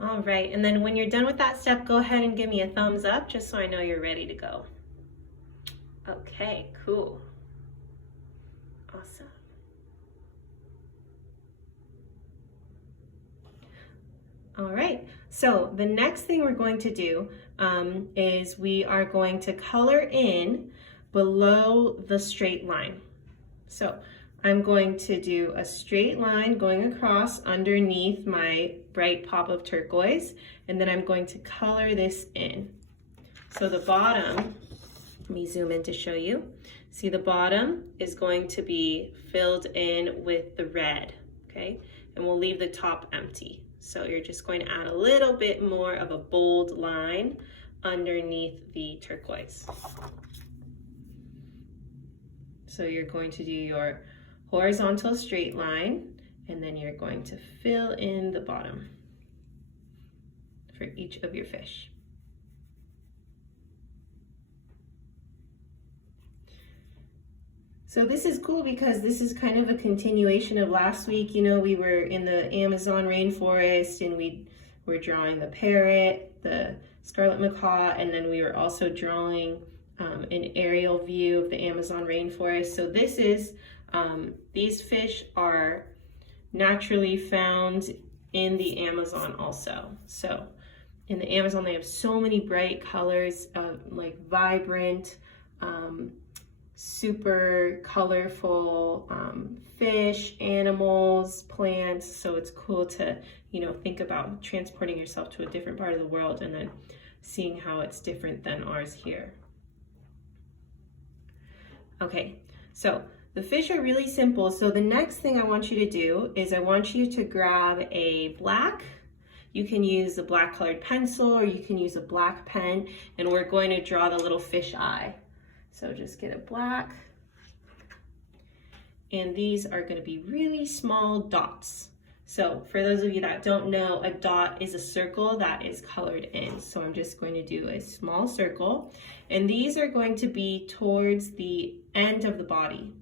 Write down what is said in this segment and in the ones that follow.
All right, and then when you're done with that step, go ahead and give me a thumbs up just so I know you're ready to go. Okay, cool. Awesome. All right, so the next thing we're going to do is we are going to color in below the straight line. So I'm going to do a straight line going across underneath my bright pop of turquoise, and then I'm going to color this in. So the bottom, let me zoom in to show you. See, the bottom is going to be filled in with the red, okay? And we'll leave the top empty. So you're just going to add a little bit more of a bold line underneath the turquoise. So you're going to do your horizontal straight line, and then you're going to fill in the bottom for each of your fish. So this is cool because this is kind of a continuation of last week. You know, we were in the Amazon rainforest and we were drawing the parrot, the scarlet macaw, and then we were also drawing an aerial view of the Amazon rainforest. So this is, these fish are naturally found in the Amazon also. So in the Amazon, they have so many bright colors, like vibrant, super colorful fish, animals, plants. So it's cool to, you know, think about transporting yourself to a different part of the world and then seeing how it's different than ours here. Okay, so the fish are really simple. So the next thing I want you to do is I want you to grab a black. You can use a black colored pencil or you can use a black pen, and we're going to draw the little fish eye. So just get a black, and these are going to be really small dots. So for those of you that don't know, a dot is a circle that is colored in. So I'm just going to do a small circle, and these are going to be towards the end of the body.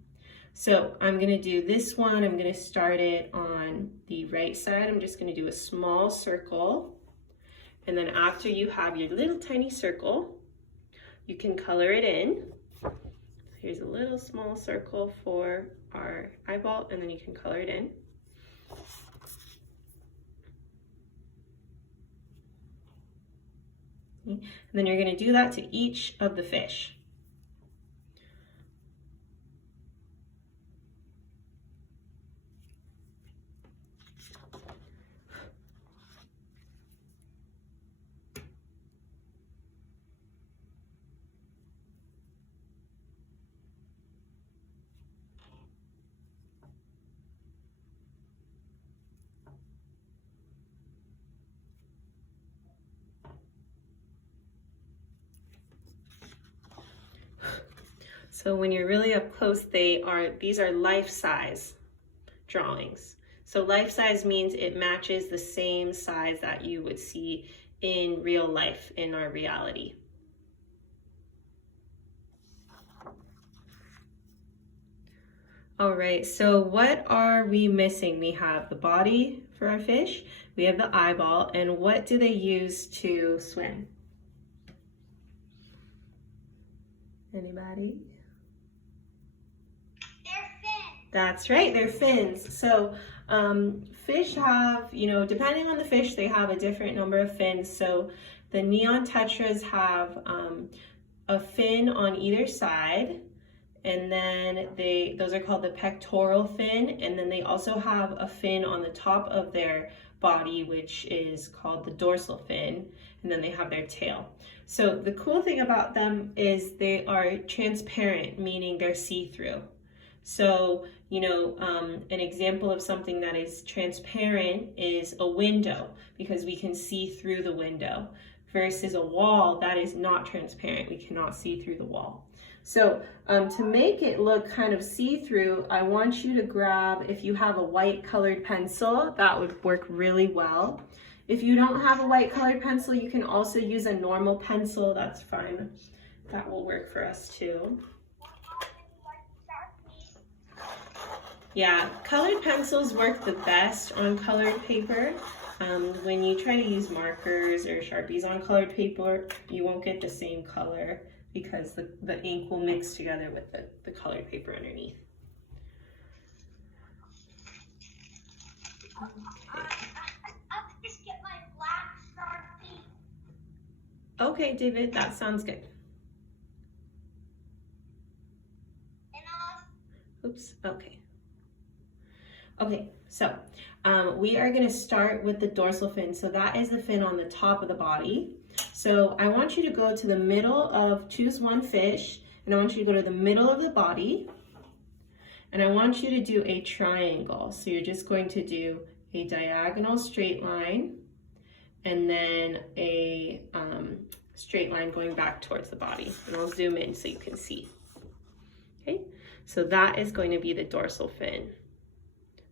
So I'm going to do this one. I'm going to start it on the right side. I'm just going to do a small circle, and then after you have your little tiny circle, you can color it in. Here's a little small circle for our eyeball, and then you can color it in. And then you're going to do that to each of the fish. So when you're really up close, these are life-size drawings. So life-size means it matches the same size that you would see in real life, in our reality. All right, so what are we missing? We have the body for our fish, we have the eyeball, and what do they use to swim? Anybody? That's right, they're fins. So fish have, you know, depending on the fish, they have a different number of fins. So the neon tetras have a fin on either side, and then those are called the pectoral fin, and then they also have a fin on the top of their body, which is called the dorsal fin, and then they have their tail. So the cool thing about them is they are transparent, meaning they're see-through. So, you know, an example of something that is transparent is a window, because we can see through the window, versus a wall that is not transparent. We cannot see through the wall. So to make it look kind of see-through, I want you to grab, if you have a white colored pencil, that would work really well. If you don't have a white colored pencil, you can also use a normal pencil. That's fine. That will work for us too. Yeah, colored pencils work the best on colored paper. When you try to use markers or Sharpies on colored paper, you won't get the same color because the ink will mix together with the colored paper underneath. I'll just get my black Sharpie. Okay, David, that sounds good. Oops, okay. Okay, so we are gonna start with the dorsal fin. So that is the fin on the top of the body. So I want you to go to the middle of, choose one fish, and I want you to go to the middle of the body. And I want you to do a triangle. So you're just going to do a diagonal straight line, and then a straight line going back towards the body. And I'll zoom in so you can see. Okay, so that is going to be the dorsal fin.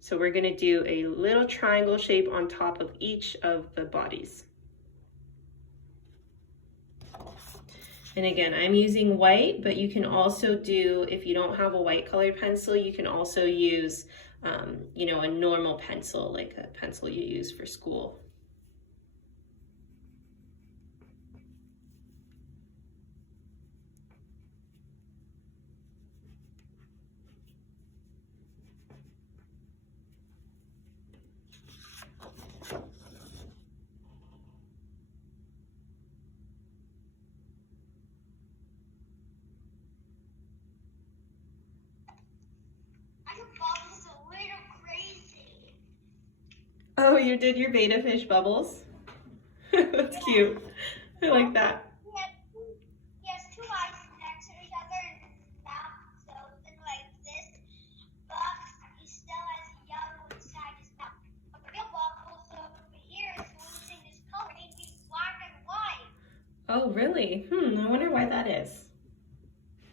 So we're going to do a little triangle shape on top of each of the bodies. And again, I'm using white, but you can also do, if you don't have a white colored pencil, you can also use, you know, a normal pencil, like a pencil you use for school. Oh, you did your beta fish bubbles? That's cute. I like that. He has two eyes next to each other and his mouth is open like this, but he still has a yellow inside his mouth. A real bubbles over here is losing his color. He's black and white. Oh, really? I wonder why that is.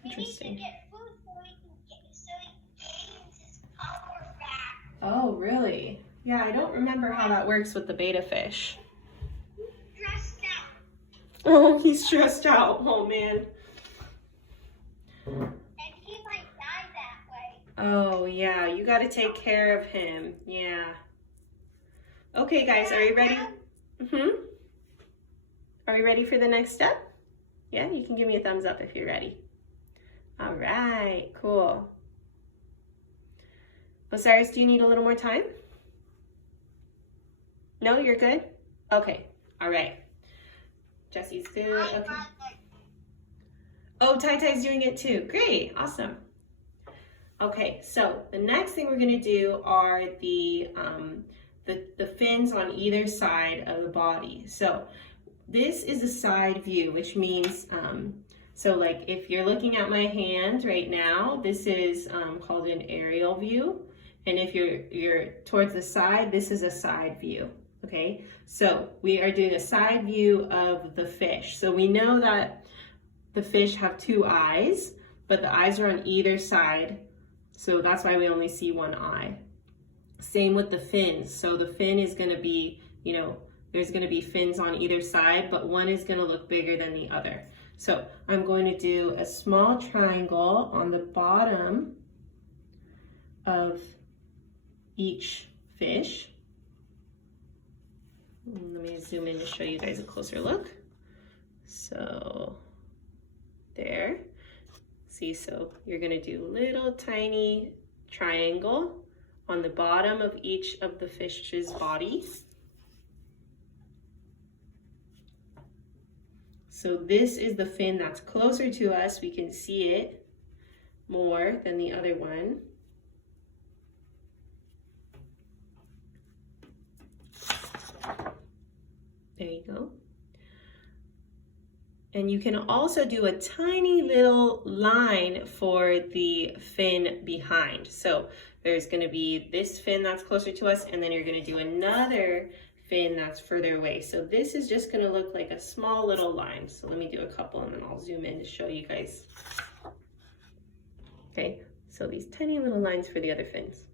Interesting. He needs to get food so he gains his color back. Oh, really? Yeah, I don't remember how that works with the beta fish. He's stressed out. Oh, he's stressed out. Oh, man. And he might die that way. Oh, yeah. You got to take care of him. Yeah. Okay, guys, are you ready? Are we ready for the next step? Yeah, you can give me a thumbs up if you're ready. All right, cool. Osiris, do you need a little more time? No, you're good? Okay, all right. Jesse's good, okay. Oh, Tai Tai's doing it too. Great, awesome. Okay, so the next thing we're gonna do are the fins on either side of the body. So this is a side view, which means, so like if you're looking at my hand right now, this is called an aerial view. And if you're towards the side, this is a side view. Okay, so we are doing a side view of the fish. So we know that the fish have two eyes, but the eyes are on either side. So that's why we only see one eye. Same with the fins. So the fin is gonna be, you know, there's gonna be fins on either side, but one is gonna look bigger than the other. So I'm going to do a small triangle on the bottom of each fish. Let me zoom in to show you guys a closer look. So there. See, so you're gonna do a little tiny triangle on the bottom of each of the fish's body. So this is the fin that's closer to us. We can see it more than the other one. There you go. And you can also do a tiny little line for the fin behind. So there's going to be this fin that's closer to us, and then you're going to do another fin that's further away. So this is just going to look like a small little line. So let me do a couple and then I'll zoom in to show you guys. Okay, so these tiny little lines for the other fins.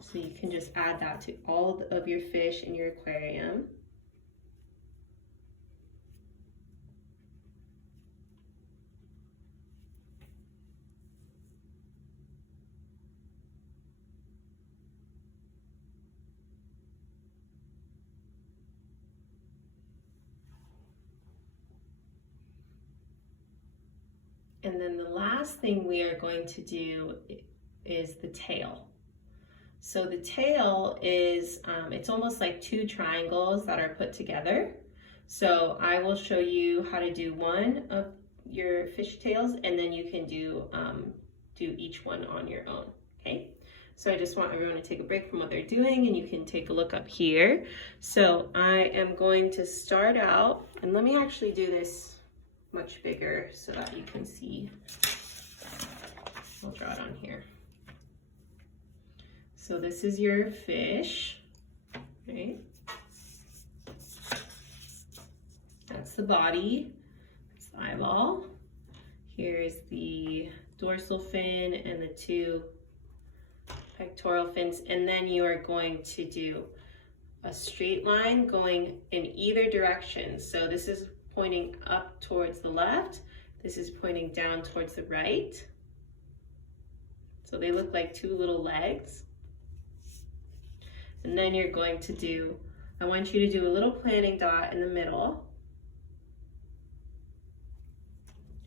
So you can just add that to all of your fish in your aquarium. And then the last thing we are going to do is the tail. So the tail is, it's almost like two triangles that are put together. So I will show you how to do one of your fish tails, and then you can do each one on your own, okay? So I just want everyone to take a break from what they're doing, and you can take a look up here. So I am going to start out, and let me actually do this much bigger so that you can see. I'll draw it on here. So this is your fish, right? That's the body, that's the eyeball. Here's the dorsal fin and the two pectoral fins, and then you are going to do a straight line going in either direction. So this is pointing up towards the left, this is pointing down towards the right. So they look like two little legs. And then you're going to do, I want you to do a little planting dot in the middle.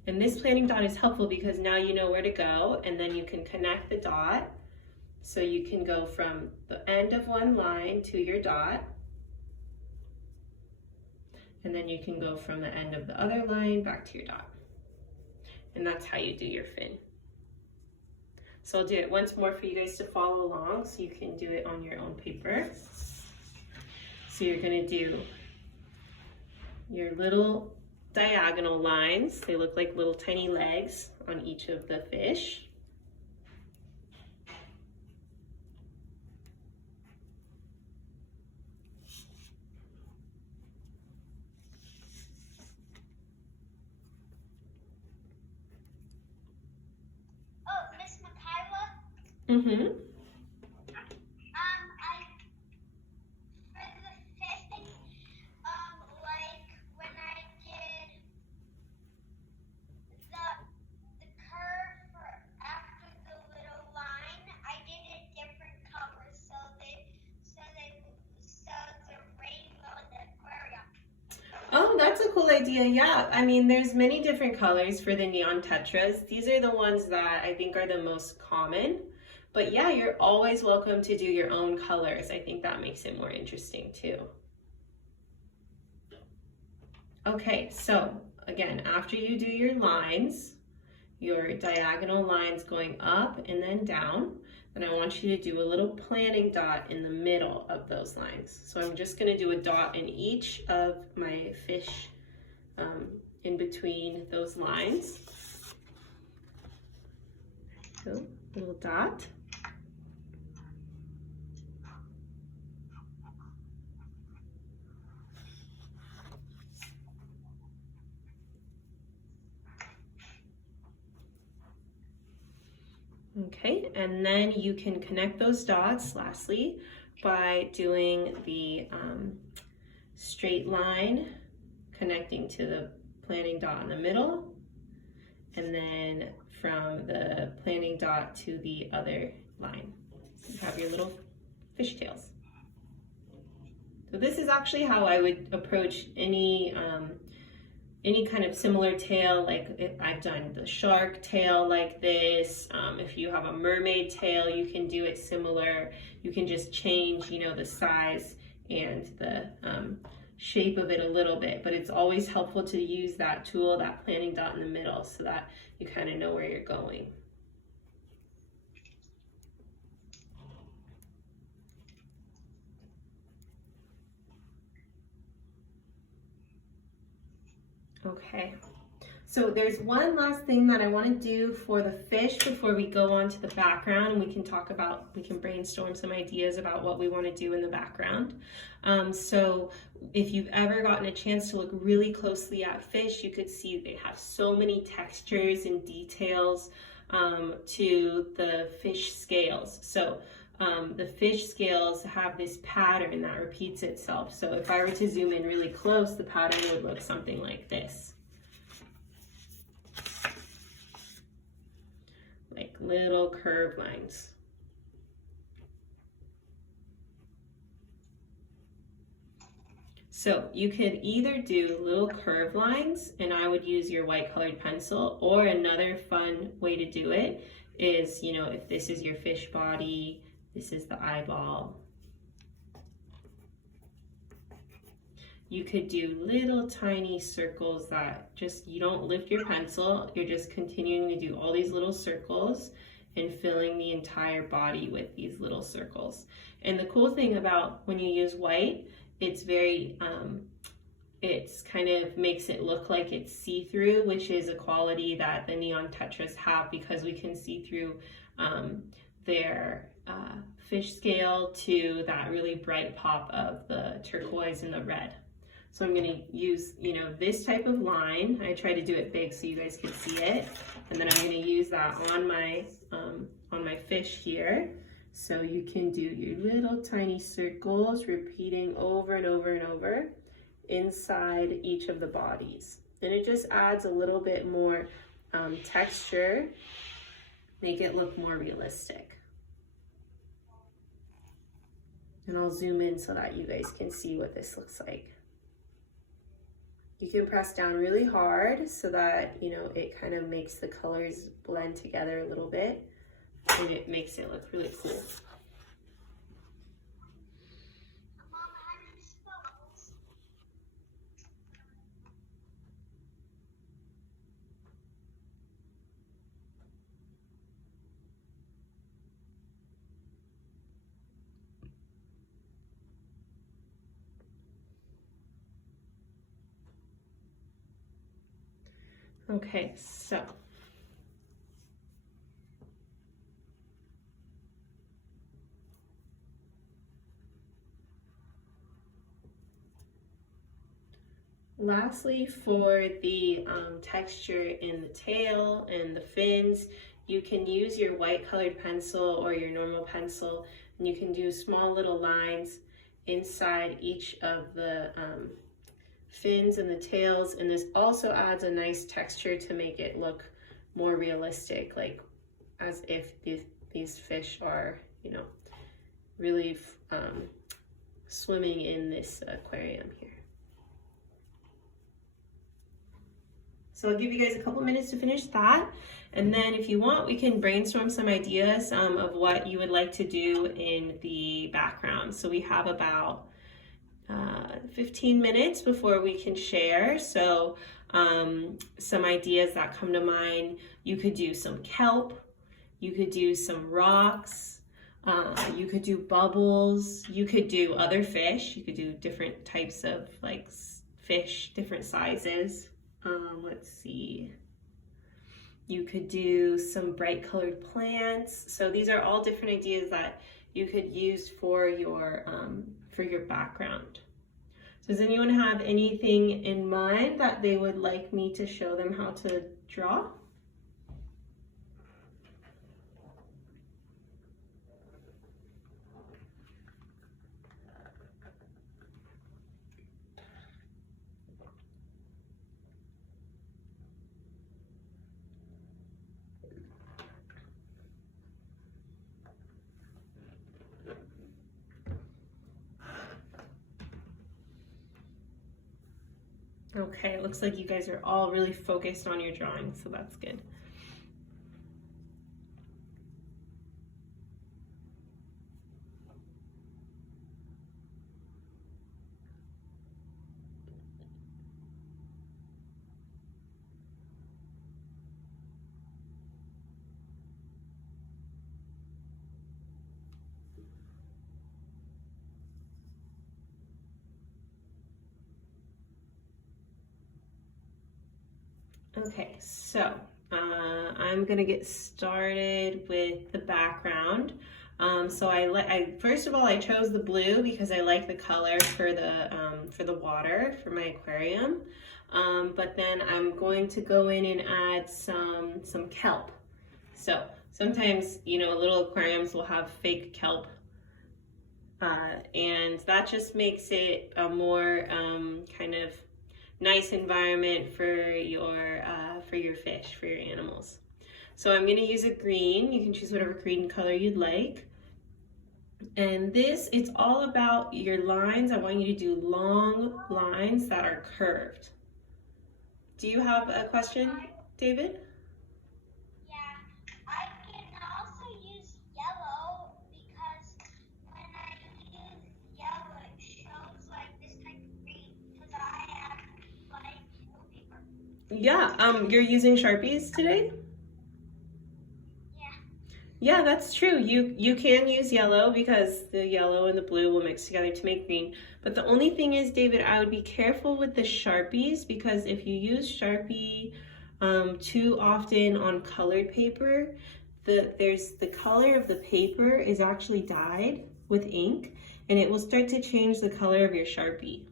And this planting dot is helpful because now you know where to go, and then you can connect the dot. So you can go from the end of one line to your dot. And then you can go from the end of the other line back to your dot. And that's how you do your fin. So I'll do it once more for you guys to follow along so you can do it on your own paper. So you're gonna do your little diagonal lines. They look like little tiny legs on each of the fish. Oh, Miss Makayla? Mm-hmm. For the fish, like when I did the curve for after the little line, I did a different color, so the rainbow in the aquarium. Oh, that's a cool idea. Yeah, I mean, there's many different colors for the neon tetras. These are the ones that I think are the most common. But yeah, you're always welcome to do your own colors. I think that makes it more interesting too. Okay, so again, after you do your lines, your diagonal lines going up and then down, then I want you to do a little planting dot in the middle of those lines. So I'm just gonna do a dot in each of my fish in between those lines. So, little dot. Okay, and then you can connect those dots lastly by doing the straight line connecting to the planting dot in the middle, and then from the planting dot to the other line. You have your little fish tails. So this is actually how I would approach any kind of similar tail. Like if I've done the shark tail like this. If you have a mermaid tail, you can do it similar. You can just change, you know, the size and the shape of it a little bit, but it's always helpful to use that tool, that planting dot in the middle, so that you kind of know where you're going. Okay, so there's one last thing that I want to do for the fish before we go on to the background, and we can brainstorm some ideas about what we want to do in the background. So if you've ever gotten a chance to look really closely at fish, you could see they have so many textures and details to the fish scales. So the fish scales have this pattern that repeats itself. So if I were to zoom in really close, the pattern would look something like this. Like little curved lines. So you could either do little curved lines, and I would use your white colored pencil, or another fun way to do it is, you know, if this is your fish body, this is the eyeball. You could do little tiny circles that just, you don't lift your pencil, you're just continuing to do all these little circles and filling the entire body with these little circles. And the cool thing about when you use white, it's very, it's kind of makes it look like it's see-through, which is a quality that the neon tetras have, because we can see through their fish scale to that really bright pop of the turquoise and the red. So I'm going to use, you know, this type of line. I try to do it big so you guys can see it. And then I'm going to use that on my fish here. So you can do your little tiny circles, repeating over and over and over inside each of the bodies. And it just adds a little bit more texture, make it look more realistic. And I'll zoom in so that you guys can see what this looks like. You can press down really hard so that, you know, it kind of makes the colors blend together a little bit, and it makes it look really cool. Okay, so lastly, for the texture in the tail and the fins, you can use your white colored pencil or your normal pencil, and you can do small little lines inside each of the fins and the tails, and this also adds a nice texture to make it look more realistic, like as if these fish are, you know, really swimming in this aquarium here. So I'll give you guys a couple minutes to finish that, and then if you want, we can brainstorm some ideas of what you would like to do in the background. So we have about 15 minutes before we can share. So some ideas that come to mind: you could do some kelp, you could do some rocks, you could do bubbles, you could do other fish, you could do different types of like fish, different sizes. Let's see. You could do some bright colored plants. So these are all different ideas that you could use for your background. So does anyone have anything in mind that they would like me to show them how to draw? Okay, it looks like you guys are all really focused on your drawing, so that's good. Okay, so I'm gonna get started with the background. So first of all, I chose the blue because I like the color for the water for my aquarium. But then I'm going to go in and add some kelp. So sometimes, you know, little aquariums will have fake kelp, and that just makes it a more kind of nice environment for your fish, for your animals. So I'm going to use a green. You can choose whatever green color you'd like. And this, it's all about your lines. I want you to do long lines that are curved. Do you have a question, David? Yeah, I can also use yellow because when I use yellow, it shows like this type of green because I have like yellow paper. Yeah, you're using Sharpies today? Yeah. Yeah, that's true. You can use yellow because the yellow and the blue will mix together to make green. But the only thing is, David, I would be careful with the Sharpies because if you use Sharpie too often on colored paper, the color of the paper is actually dyed with ink, and it will start to change the color of your Sharpie.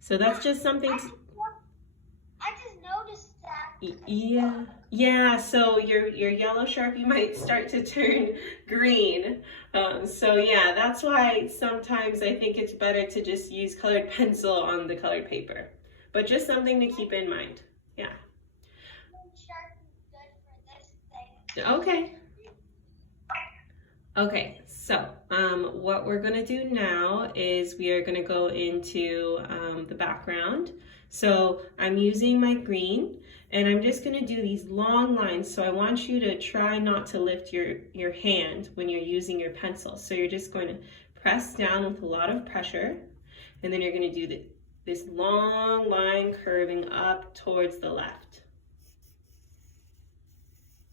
So that's just something I just noticed that. Yeah. Yeah, so your yellow Sharpie might start to turn green. So yeah, that's why sometimes I think it's better to just use colored pencil on the colored paper. But just something to keep in mind. Yeah. Sharpie's good for this thing. Okay. Okay, so what we're gonna do now is we are gonna go into the background. So I'm using my green and I'm just gonna do these long lines. So I want you to try not to lift your hand when you're using your pencil. So you're just going to press down with a lot of pressure and then you're gonna do this long line curving up towards the left.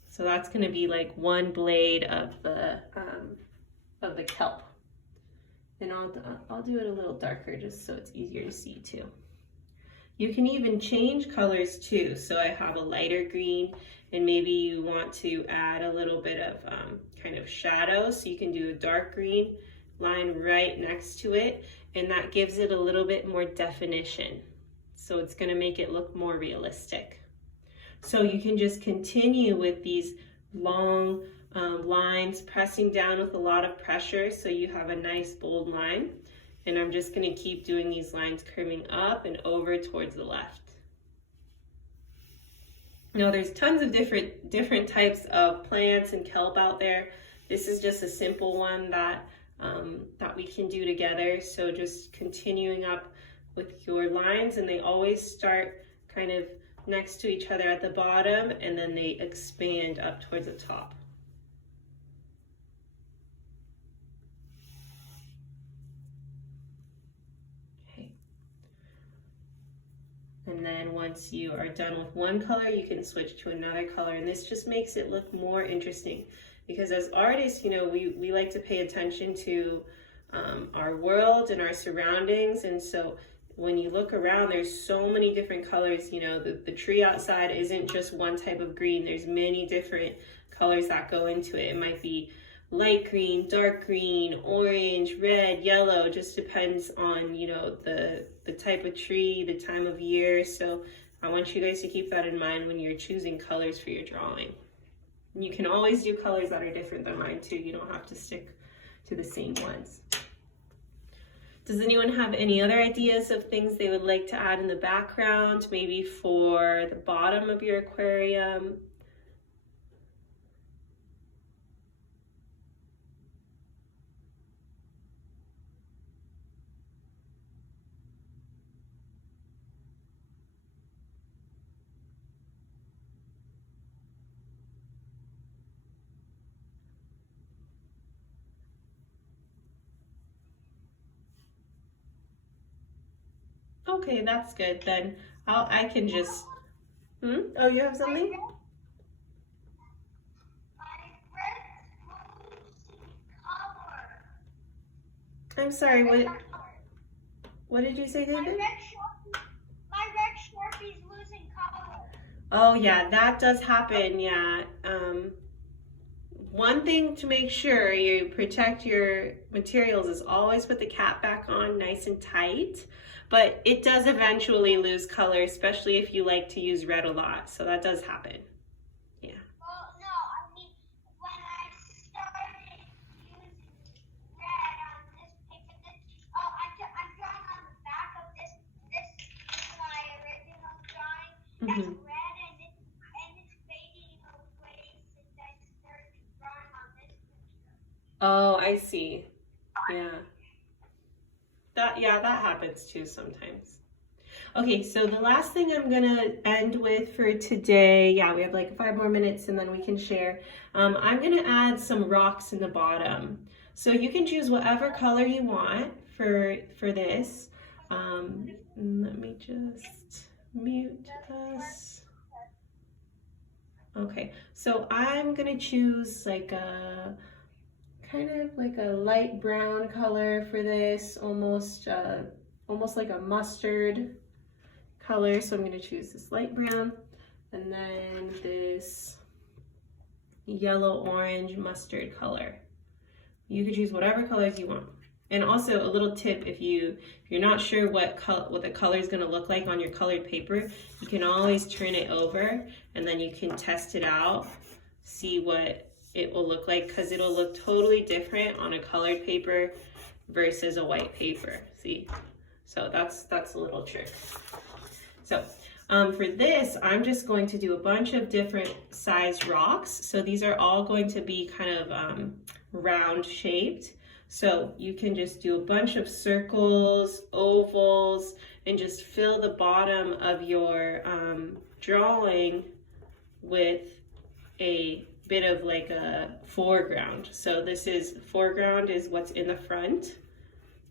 So that's going to be like one blade of the kelp. And I'll do it a little darker just so it's easier to see too. You can even change colors too. So I have a lighter green and maybe you want to add a little bit of kind of shadow. So you can do a dark green line right next to it and that gives it a little bit more definition. So it's going to make it look more realistic. So you can just continue with these long lines, pressing down with a lot of pressure so you have a nice bold line. And I'm just going to keep doing these lines curving up and over towards the left. Now there's tons of different types of plants and kelp out there. This is just a simple one that we can do together. So just continuing up with your lines, and they always start kind of next to each other at the bottom and then they expand up towards the top. Okay. And then once you are done with one color, you can switch to another color, and this just makes it look more interesting because as artists, you know, we like to pay attention to our world and our surroundings, and so when you look around, there's so many different colors. You know, the tree outside isn't just one type of green. There's many different colors that go into it. It might be light green, dark green, orange, red, yellow. It just depends on, you know, the type of tree, the time of year. So I want you guys to keep that in mind when you're choosing colors for your drawing. And you can always do colors that are different than mine too. You don't have to stick to the same ones. Does anyone have any other ideas of things they would like to add in the background, maybe for the bottom of your aquarium? Okay, that's good. Then I can just. Oh, you have something? I'm sorry. What did you say, David? My red Sharpie's losing color. Oh yeah, that does happen. Yeah. One thing to make sure you protect your materials is always put the cap back on nice and tight. But it does eventually lose color, especially if you like to use red a lot. So that does happen. Yeah. Well, no, I mean, when I started using red on this paper, I'm drawing on the back of this. This is my original drawing. That's red, and it's fading away since I started drawing on this picture. Oh, I see. Yeah, that happens too sometimes. Okay, so the last thing I'm gonna end with for today, yeah, we have like 5 more minutes and then we can share. I'm gonna add some rocks in the bottom. So you can choose whatever color you want for this. Let me just mute us. Okay, so I'm gonna choose like a kind of like a light brown color for this, almost like a mustard color. So I'm going to choose this light brown and then this yellow orange mustard color. You can choose whatever colors you want. And also a little tip, if you're not sure what the color is going to look like on your colored paper, you can always turn it over and then you can test it out, see what it will look like, because it'll look totally different on a colored paper versus a white paper. See, so that's a little trick. So for this, I'm just going to do a bunch of different size rocks. So these are all going to be kind of round shaped. So you can just do a bunch of circles, ovals, and just fill the bottom of your drawing with a bit of like a foreground. So this is foreground is what's in the front,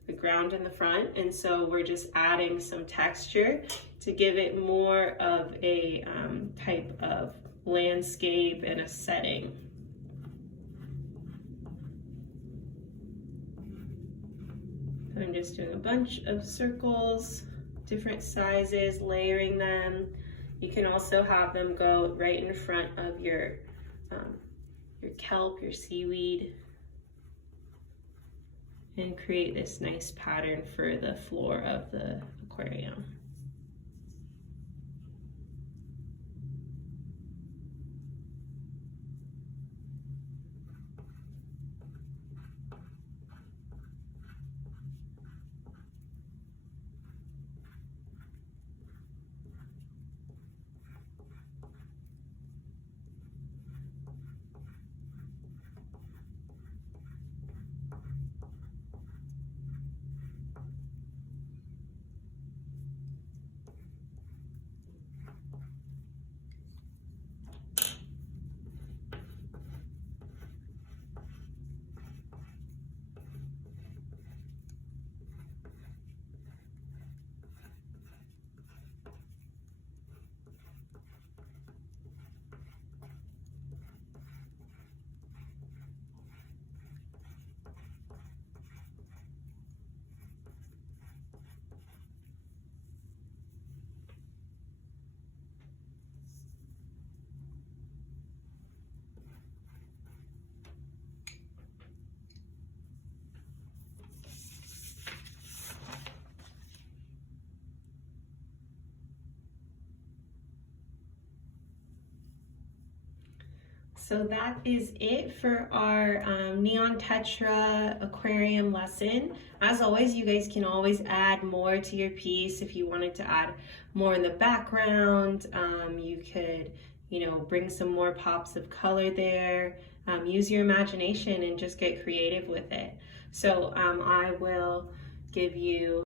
the ground in the front. And so we're just adding some texture to give it more of a type of landscape and a setting. So I'm just doing a bunch of circles, different sizes, layering them. You can also have them go right in front of your kelp, your seaweed, and create this nice pattern for the floor of the aquarium. So that is it for our neon tetra aquarium lesson. As always, you guys can always add more to your piece. If you wanted to add more in the background, you could, bring some more pops of color there. Use your imagination and just get creative with it. So I will give you